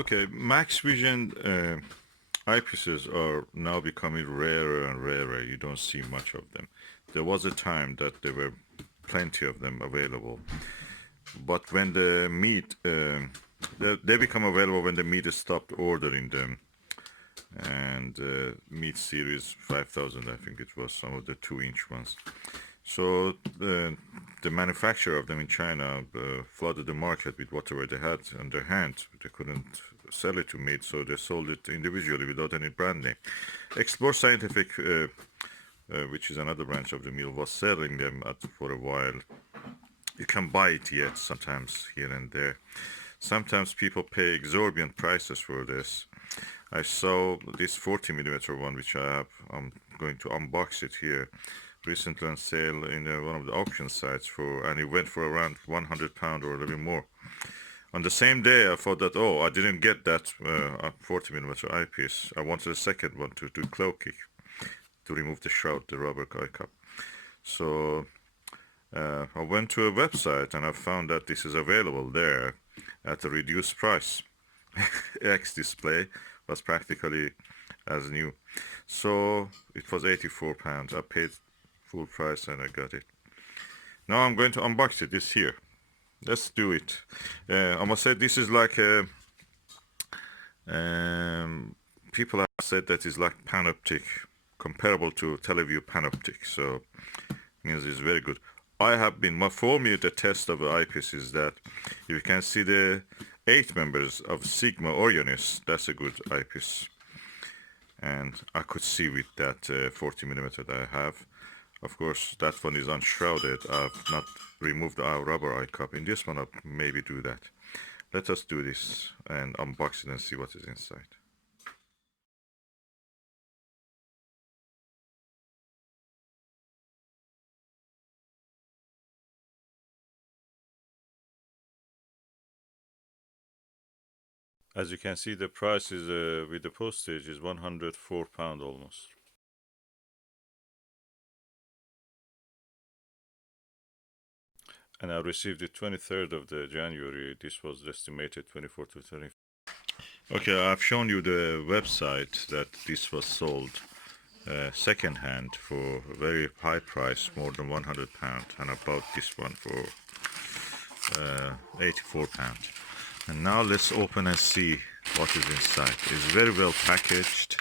Okay, Maxvision eyepieces are now becoming rarer and rarer. You don't see much of them. There was a time that there were plenty of them available, but when the meat, they become available when the meat stopped ordering them, and meat series 5000, I think it was, some of the 2-inch ones. So the manufacturer of them in China flooded the market with whatever they had on their hand. They couldn't sell it to meat, so they sold it individually without any branding. Explore Scientific, which is another branch of the mill, was selling them for a while. You can buy it yet sometimes here and there. Sometimes people pay exorbitant prices for this. I saw this 40mm one, which I have. I'm going to unbox it here. Recently on sale in one of the auction sites and it went for around £100 or a little bit more. On the same day, I thought that, I didn't get that 40mm eyepiece. I wanted a second one to do cloaking, to remove the shroud, the rubber eye cup. So I went to a website and I found that this is available there at a reduced price. X display was practically as new. So it was £84. I paid full price and I got it. Now I'm going to unbox it this here. Let's do it. I must say this is like people have said that it's like panoptic, comparable to Teleview panoptic, so means it's very good. I have been, for me the test of the eyepiece is that if you can see the 8 members of Sigma Orionis, that's a good eyepiece. And I could see with that 40mm that I have. Of course, that one is unshrouded. I've not removed the rubber eye cup. In this one, I'll maybe do that. Let us do this and unbox it and see what is inside. As you can see, the price is with the postage is £104 almost. And I received it 23rd of the January. This was estimated 24 to 30. Okay, I've shown you the website that this was sold second hand for a very high price, more than £100, and I bought this one for £84. And now let's open and see what is inside. It's very well packaged.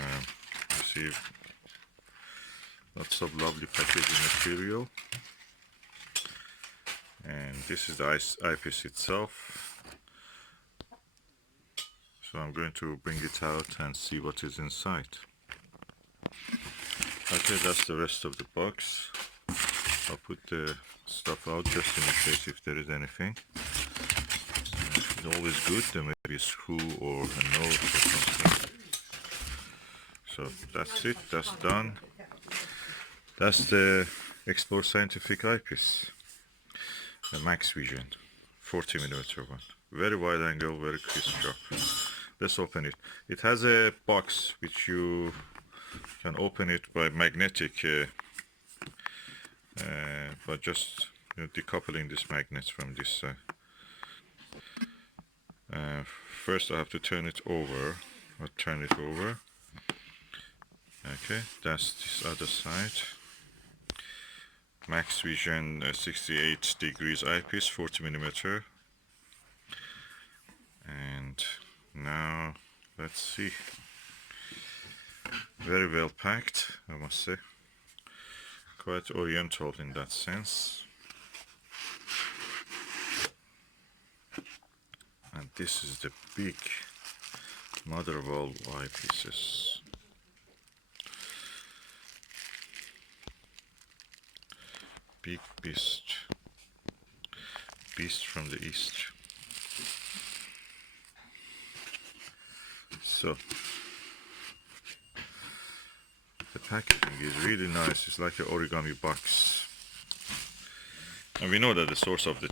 You see lots of lovely packaging material. And this is the eyepiece itself. So I'm going to bring it out and see what is inside. Okay, that's the rest of the box. I'll put the stuff out just in case if there is anything. It's always good, there may be a screw or a note or something. So that's it, that's done. That's the Explore Scientific eyepiece. The Maxvision 40mm one. Very wide angle, very crisp job. Let's open it. It has a box which you can open it by magnetic, by just decoupling this magnet from this side. First I have to turn it over. I'll turn it over. Okay, that's this other side. Maxvision 68 degrees eyepiece, 40mm. And now let's see. Very well packed, I must say. Quite oriental in that sense. And this is the big mother of all eyepieces. Big beast from the east. So the packaging is really nice. It's like an origami box. And we know that the source of the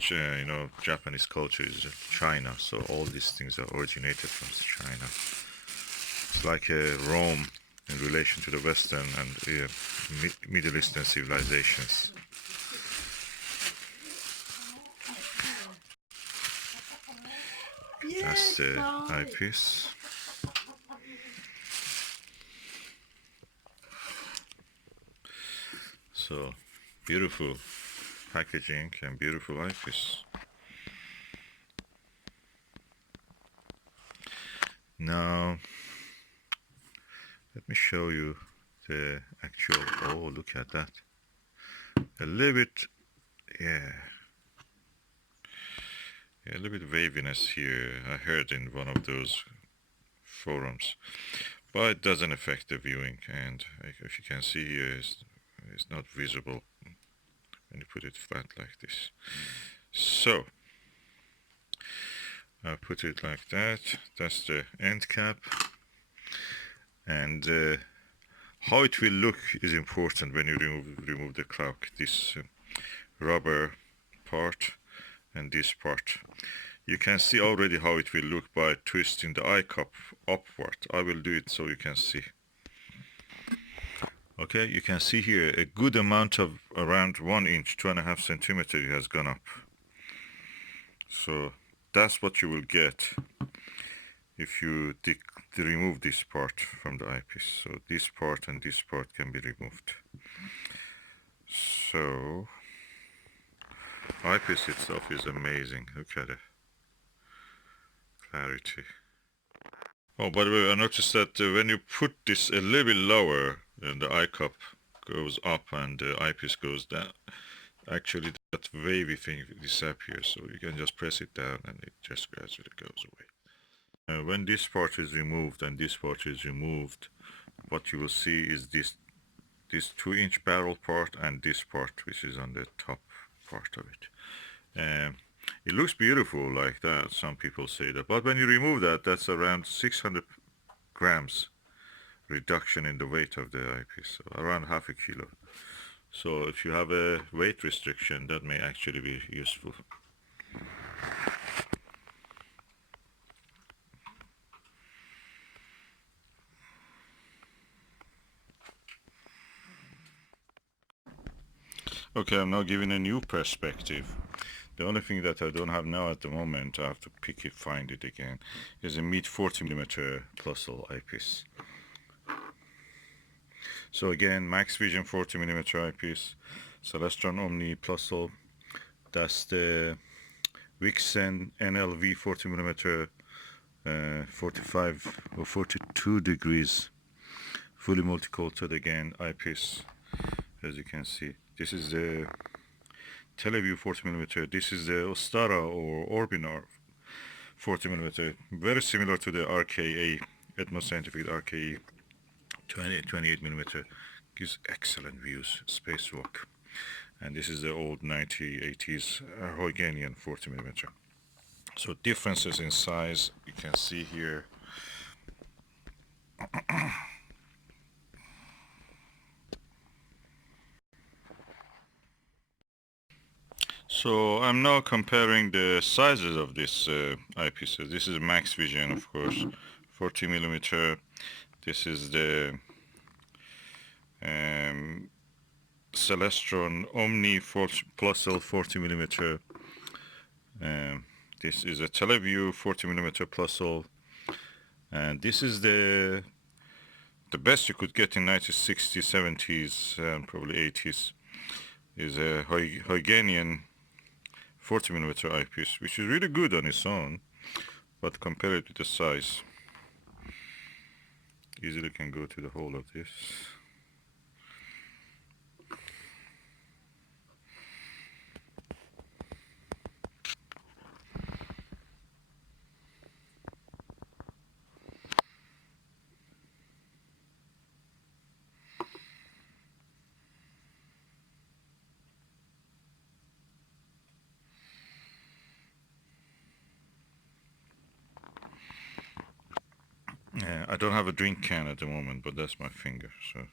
Japanese culture is China, so all these things are originated from China. It's like Rome in relation to the Western and Middle Eastern civilizations. That's the eyepiece. So beautiful packaging and beautiful eyepiece. Now let me show you the actual. Oh, look at that. A little bit, yeah, a little bit waviness here. I heard in one of those forums, but it doesn't affect the viewing. And if you can see here, it's not visible when you put it flat like this. So I put it like that. That's the end cap, and how it will look is important when you remove the clock. This rubber part and this part. You can see already how it will look by twisting the eye cup upward. I will do it so you can see. Okay, you can see here a good amount of around 1 inch, 2.5 centimeters has gone up. So that's what you will get if you remove this part from the eyepiece. So this part and this part can be removed. So eyepiece itself is amazing. Look at it. Clarity. Oh, by the way, I noticed that when you put this a little bit lower, the eye cup goes up and the eyepiece goes down. Actually, that wavy thing disappears, so you can just press it down and it just gradually goes away. When this part is removed and this part is removed, what you will see is this 2-inch barrel part and this part, which is on the top part of it. It looks beautiful like that, some people say that, but when you remove that, that's around 600 grams reduction in the weight of the eyepiece, so around half a kilo. So if you have a weight restriction, that may actually be useful. Okay, I'm now giving a new perspective. The only thing that I don't have now at the moment, I have to find it again, is a mid 40mm Plusle eyepiece. So again, Maxvision 40mm eyepiece, Celestron Omni Plusle. That's the Vixen NLV 40mm, 45 or 42 degrees, fully multi-coated again eyepiece. As you can see, this is the Teleview 40mm. This is the Ostara or Orbinar 40mm, very similar to the RKA, Atmos Scientific RKA 28mm. Gives excellent views, spacewalk. And this is the old 1980s Huygens 40mm. So differences in size you can see here. So I'm now comparing the sizes of this eyepieces. This is Maxvision, of course, 40mm. This is the Celestron Omni Plusle 40mm. This is a Teleview 40mm Plusle, and this is the best you could get in 1960s, 70s, and probably 80s. Is a Huygens 40mm eyepiece, which is really good on its own, but compared with the size, easily can go to the whole of this. I don't have a drink can at the moment, but that's my finger, so